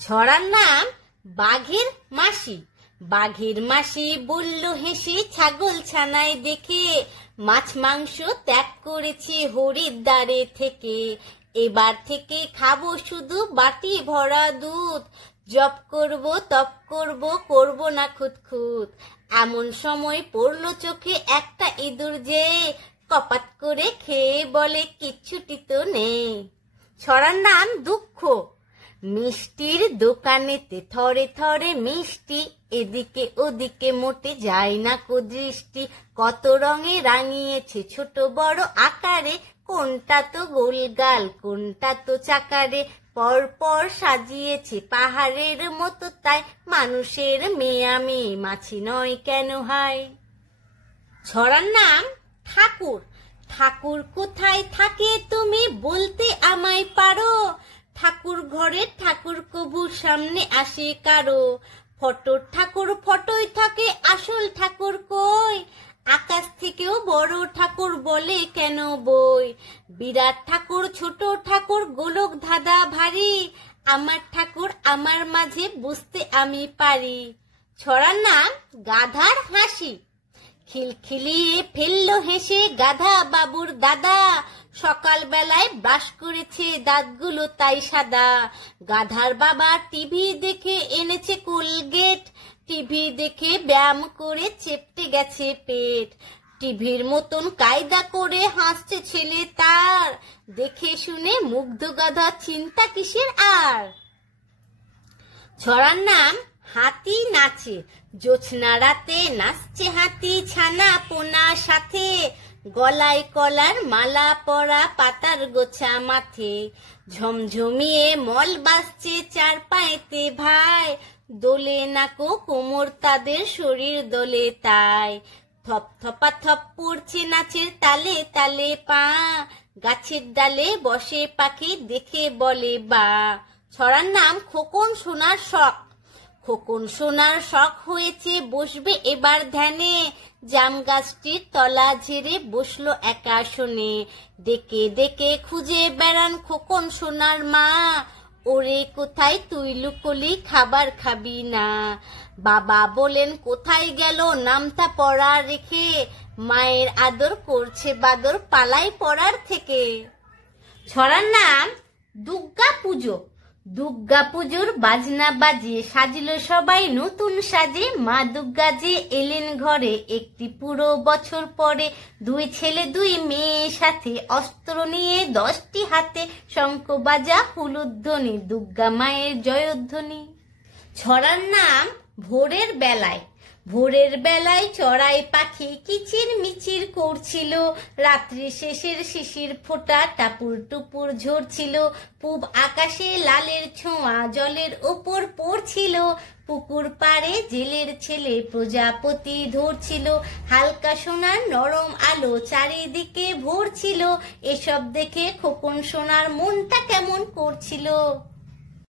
ছড়ার নাম বাঘের মাসি। বাঘের মাসি বলল হেসে ছাগল ছানায় দেখে, মাছ মাংস ত্যাগ করেছি হরিদ্বারে থেকে। এবার থেকে খাবো শুধু বাটি ভরা দুধ, জপ করব তপ করব, করব না খুঁতখুত। এমন সময় পড়লো চোখে একটা ইঁদুর যে, কপাত করে খেয়ে বলে কিচ্ছুটি তো নেই। ছড়ার নাম দুঃখ। মিষ্টির দোকানেতে থরে থরে মিষ্টি, এদিকে ওদিকে মোটে যায় না কো দৃষ্টি। কত রঙে রাঙিয়েছে ছোট বড় আকারে, কোনটা তো গোলগাল কোনটা তো চাকারে। পর পর সাজিয়েছে পাহাড়ের মতো, তাই মানুষের মেয়ে আমি মাছি নয় কেন হায়। ছড়ার নাম ঠাকুর। ঠাকুর কোথায় থাকে তুমি বলতে আমায় পারো? ঠাকুর ঘরে ঠাকুর কবু সামনে আসে কারো? ফটোর ঠাকুর ফটোই থাকে, আসল ঠাকুর কই? আকাশ থেকেও বড় ঠাকুর বলে কেন বই? বিরাট ঠাকুর ছোট ঠাকুর গোলক ধাঁধা ভারী, আমার ঠাকুর আমার মাঝে বুঝতে আমি পারি। ছড়ার নাম গাধার হাসি। খিলখিলিয়ে ফেললো হেসে গাধা বাবুর দাদা, সকাল বেলায় ব্রাশ করেছে দাঁতগুলো তাই সাদা। গাধার বাবা টিভি দেখে এনেছে কোলগেট, টিভি দেখে ব্যায়াম করে চেপটে গেছে পেট। টিভির মতন কায়দা করে হাসছে ছেলে তার, দেখে শুনে মুগ্ধ গাধা চিন্তা কিসের আর। ছড়ার নাম হাতি নাচে। জোছনা রাতে নাচছে হাতি ছানা পোনা সাথে, গলায় কলার মালা পরা পাতার গোছা মাথে। ঝমঝমিয়ে মল বাজছে চার পায়েতে ভাই, দোলে নাকো কোমর তাদের শরীর দোলে তাই। থপ থপা থপ পড়ছে নাচের তালে তালে পা, গাছের ডালে বসে পাখি দেখে বলে বা। ছড়ার নাম খোকন সোনার শখ। খোকন সোনার শখ হয়েছে বসবে এবার ধ্যানে, জাম গাছটির তলা ঝেড়ে বসলো একা শোনে। ডেকে ডেকে খুঁজে বেড়ান খোকন সোনার মা, ওরে কোথায় তুই লুকোলি খাবার খাবি না? বাবা বলেন কোথায় গেল নামটা পড়া রেখে, মায়ের আদর করছে বাদর পালাই পড়ার থেকে। ছড়ার নাম দুর্গা পুজো। দুর্গা পুজোর বাজনা বাজে সাজলো সবাই নতুন সাজে, মা দুর্গা যে এলেন ঘরে একটি পুরো বছর পরে। দুই ছেলে দুই মেয়ে সাথে অস্ত্র নিয়ে 10টি হাতে, শঙ্খ বাজা হুলুধ্বনি দুর্গা মায়ের জয়ধ্বনি। ছড়ার নাম ভোরের বেলায়। ভোরের বেলায় চড়াই পাখি কিচির মিচির করছিল, রাত্রি শেষের শিশির ফোঁটা টাপুর টুপুর ঝরছিল। পূব আকাশে লালের ছোঁয়া জলের ওপর পড়ছিল, পুকুর পাড়ে জেলের ছেলে প্রজাপতি ধরছিল। হালকা সোনার নরম আলো চারিদিকে ভরছিল, এসব দেখে খোকন সোনার মনটা কেমন করছিল।